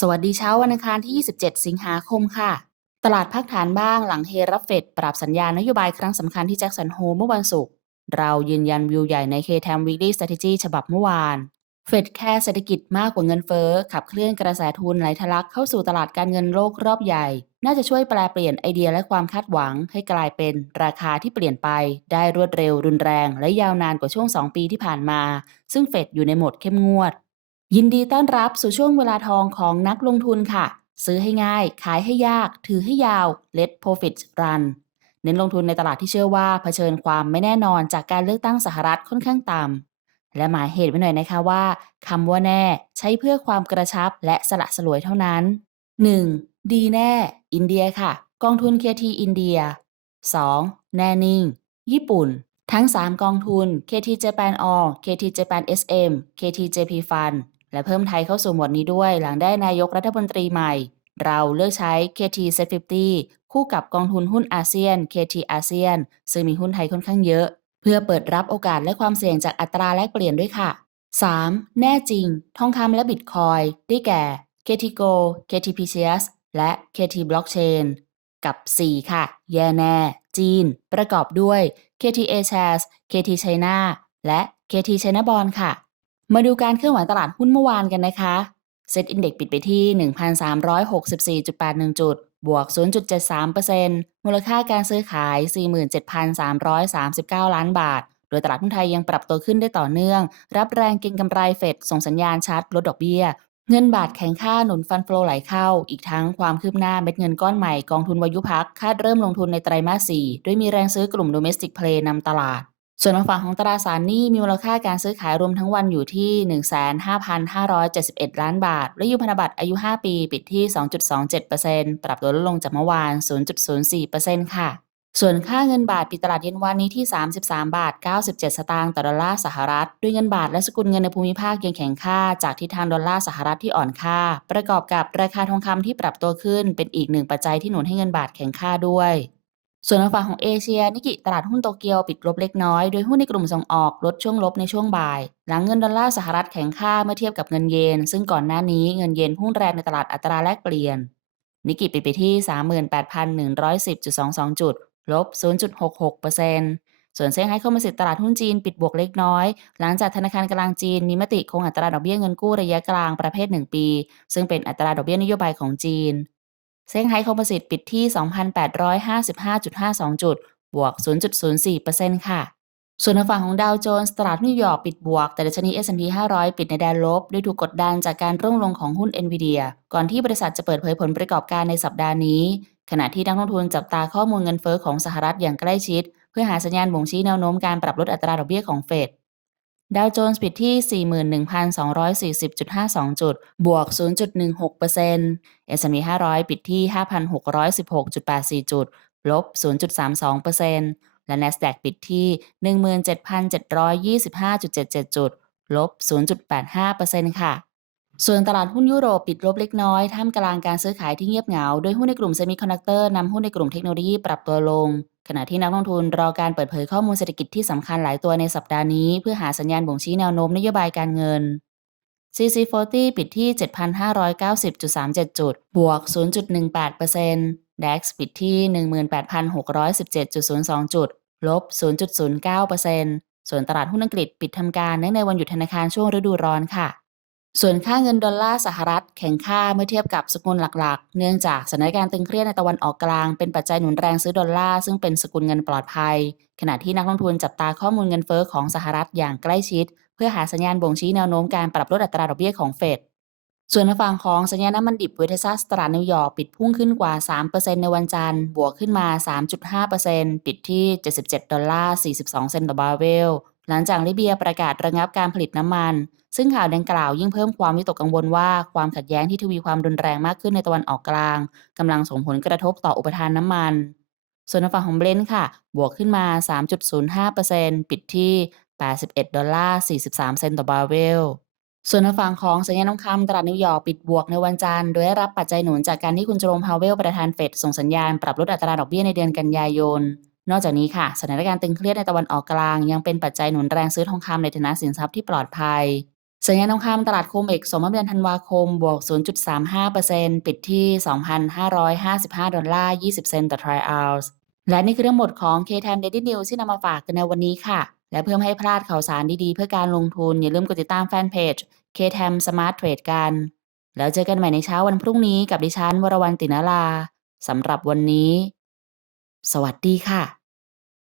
สวัสดีเช้าวันอังคารที่ 27 สิงหาคมค่ะ ตลาดพักฐานบ้างหลังเฮรับเฟดปรับสัญญาณนโยบายครั้งสำคัญที่แจ็คสันโฮเมื่อวันศุกร์เรายืนยันวิวใหญ่ใน K-TAM Weekly Strategy ฉบับเมื่อวานเฟดแค่เศรษฐกิจมากกว่าเงินเฟ้อ ขับเคลื่อนกระแสทุนไหลทะลักเข้าสู่ตลาดการเงินโลกรอบใหญ่ น่าจะช่วยแปลเปลี่ยนไอเดียและความคาดหวัง ให้กลายเป็นราคาที่เปลี่ยนไป ได้รวดเร็วรุนแรง และยาวนานกว่าช่วง 2 ปีที่ผ่านมา ซึ่งเฟดอยู่ในโหมดเข้มงวด ยินดีต้อนรับสู่ช่วงเวลาทองของนักลงทุนค่ะ ซื้อให้ง่าย ขายให้ยาก ถือให้ยาว let profit run เน้นลงทุนในตลาดที่เชื่อว่าเผชิญความไม่แน่นอนจากการเลือกตั้งสหรัฐค่อนข้างต่ำและหมายเหตุไว้หน่อยนะคะว่าคำว่าแน่ใช้เพื่อความกระชับและสละสลวยเท่านั้น 1. ดีแน่ อินเดียค่ะ กองทุน KT อินเดีย 2. แน่นิ่ง ญี่ปุ่นทั้ง 3 กองทุน KT Japan All KT Japan SM KT JP Fund และเพิ่มไทยเข้าสู่หมวดนี้ด้วย หลังได้นายกรัฐมนตรีใหม่ เราเลือกใช้ KT Set 50คู่กับกองทุนหุ้นอาเซียน KT อาเซียนซึ่งมีหุ้นไทยค่อนข้างเยอะ เพื่อเปิดรับโอกาสและความเสี่ยงจากอัตราแลกเปลี่ยนด้วยค่ะ 3. แน่จริง ทองคำและบิตคอยได้แก่ KT Go KT PCS และ KT Blockchain กับ 4 ค่ะ แย่แน่ จีน ประกอบด้วย KT A Shares KT China และ KT China Bond ค่ะ มาดูการเคลื่อนไหวตลาดหุ้นเมื่อวานกันนะคะเซ็ตอินเด็กปิดไปที่ 1,364.81 จุด บวก 0.73%มูลค่าการซื้อขาย 47,339 ล้านบาท โดยตลาดหุ้นไทยยังปรับตัวขึ้นได้ต่อเนื่อง รับแรงเก็งกำไรเฟดส่งสัญญาณชัดลดดอกเบี้ย เงินบาทแข็งค่าหนุนฟันโฟลไหลเข้า อีกทั้งความคืบหน้าเม็ดเงินก้อนใหม่กองทุนวายุพักคาดเริ่มลงทุนในไตรมาส 4 ด้วยมีแรงซื้อกลุ่ม Domestic Play นำตลาด ส่วนทางฝั่งของตราสารหนี้มีมูลค่าการซื้อขายรวมทั้งวันอยู่ที่ 15,571 ล้านบาท และยูพันธบัตรอายุ 5 ปี ปิดที่ 2.27%ปรับตัวลดลงจากเมื่อวาน 0.04%ค่ะ ส่วนค่าเงินบาทปิดตลาดเย็นวันนี้ที่ 33 บาท 97 สตางค์ต่อดอลลาร์สหรัฐ ด้วยเงินบาทและสกุลเงินในภูมิภาคยังแข็งค่า จากทิศทางดอลลาร์สหรัฐที่อ่อนค่า ประกอบกับราคาทองคำที่ปรับตัวขึ้น เป็นอีกหนึ่งปัจจัยที่หนุนให้เงินบาทแข็งค่าด้วย ส่วนทางฝั่งของเอเชีย นิกิตลาดหุ้นโตเกียวปิดลบเล็กน้อย โดยหุ้นในกลุ่มส่งออกลดช่วงลบในช่วงบ่าย หลังเงินดอลลาร์สหรัฐแข็งค่าเมื่อเทียบกับเงินเยน ซึ่งก่อนหน้านี้เงินเยนพุ่งแรงในตลาดอัตราแลกเปลี่ยน นิกิปิดไปที่ 38,110.22 จุด ลบ 0.66%ส่วนเซี่ยงไฮ้คอมมิสิตตลาดหุ้นจีนปิดบวกเล็กน้อย หลังจากธนาคารกลางจีนมีมติคงอัตราดอกเบี้ยเงินกู้ระยะกลางประเภท 1 ปี ซึ่งเป็นอัตราดอกเบี้ยนโยบายของจีน เซี่ยงไฮ้คอมโพสิตปิดที่ 2,855.52 จุด บวก 0.04%ค่ะ ส่วนฝั่งของดาวโจนส์ตลาดนิวยอร์กปิดบวก แต่ดัชนี S&P 500 ปิดในแดนลบด้วยถูกกดดันจากการร่วงลงของหุ้น NVIDIA ก่อนที่บริษัทจะเปิดเผยผลประกอบการในสัปดาห์นี้ ขณะที่นักลงทุนจับตาข้อมูลเงินเฟอ้อของสหรัฐอย่างใกล้ชิด เพื่อหาสัญญาณบ่งชี้แนวโน้มการปรับลดอัตราดอกเบี้ยของเฟด ดาวโจนส์ปิดที่ 41,240.52 จุด บวก 0.16% S&P 500 ปิดที่ 5,616.84 จุด ลบ 0.32%และ NASDAQ ปิดที่ 17,725.77 จุด ลบ 0.85%ค่ะ ส่วนตลาดหุ้นยุโรปปิดลบเล็กน้อยท่ามกลางการซื้อขายที่เงียบเหงา โดยหุ้นในกลุ่มเซมิคอนดักเตอร์นำหุ้นในกลุ่มเทคโนโลยีปรับตัวลง ขณะที่นักลงทุนรอการเปิดเผยข้อมูลเศรษฐกิจที่สำคัญหลายตัวในสัปดาห์นี้ เพื่อหาสัญญาณบ่งชี้แนวโน้มนโยบายการเงิน CC40 ปิดที่ 7,590.37 จุด บวก 0.18% DAX ปิดที่ 18,617.02 จุด ลบ 0.09%ส่วนตลาดหุ้นอังกฤษปิดทำการเนื่องในวันหยุดธนาคารช่วงฤดูร้อนค่ะ ส่วนค่าเงินดอลลาร์สหรัฐแข็งค่าเมื่อเทียบกับสกุลหลักๆ เนื่องจากสถานการณ์ตึงเครียดในตะวันออกกลางเป็นปัจจัยหนุนแรงซื้อดอลลาร์ซึ่งเป็นสกุลเงินปลอดภัย ขณะที่นักลงทุนจับตาข้อมูลเงินเฟอ้อของสหรัฐอย่างใกล้ชิด เพื่อหาสัญญาณบ่งชี้แนวโน้มการปรับลดอัตราดอกเบี้ยของเฟดส่วนฝั่งของสัญญาณน้ำมันดิบเวทซัสตลาดนิวยอร์กปิดพุ่งขึ้นกว่า 3%ในวันจันทร์ บวกขึ้นมา 3.5%ปิดที่ 77 ดอลลาร์ 42 เซนต์ต่อบาร์เรล หลังจากลิเบียประกาศระงับการผลิตน้ำมัน ซึ่งข่าวดังกล่าวยิ่งเพิ่มความวิตกกังวลว่าความขัดแย้งที่ทวีความรุนแรงมากขึ้นในตะวันออกกลางกำลังส่งผลกระทบต่ออุปทานน้ำมัน ส่วนฝั่งของเบรนท์ค่ะ บวกขึ้นมา 3.05%ปิดที่ 81 ดอลลาร์ 43 เซนต์ต่อบาร์เรลส่วนฝั่งของสัญญาณทองคำตลาดนิวยอร์กปิดบวกในวันจันทร์ โดยได้รับปัจจัยหนุนจากการที่คุณโจมพาวเวลประธานเฟดส่งสัญญาณปรับลดอัตราดอกเบี้ยในเดือนกันยายน นอกจากนี้ค่ะสถานการณ์ตึงเครียดในตะวันออกกลาง ยังเป็นปัจจัยหนุนแรงซื้อทองคำในฐานะสินทรัพย์ที่ปลอดภัยสัญญาณทองคำตลาดโคเมก2เดือนธันวาคม บวก 0.35%ปิดที่ 2,555 ดอลลาร์ 20 เซนต์ต่อทรัลออนซ์และนี่คือทั้งหมดของ KTM Daily News ที่นำมาฝากกันในวันนี้ค่ะ และเพื่อไม่ให้พลาดข่าวสารดีๆ เพื่อการลงทุน อย่าลืมกดติดตามแฟนเพจ KTM Smart Trade กัน แล้วเจอกันใหม่ในเช้าวันพรุ่งนี้กับดิฉันวรวรรณตินาลาสำหรับวันนี้ สวัสดีค่ะ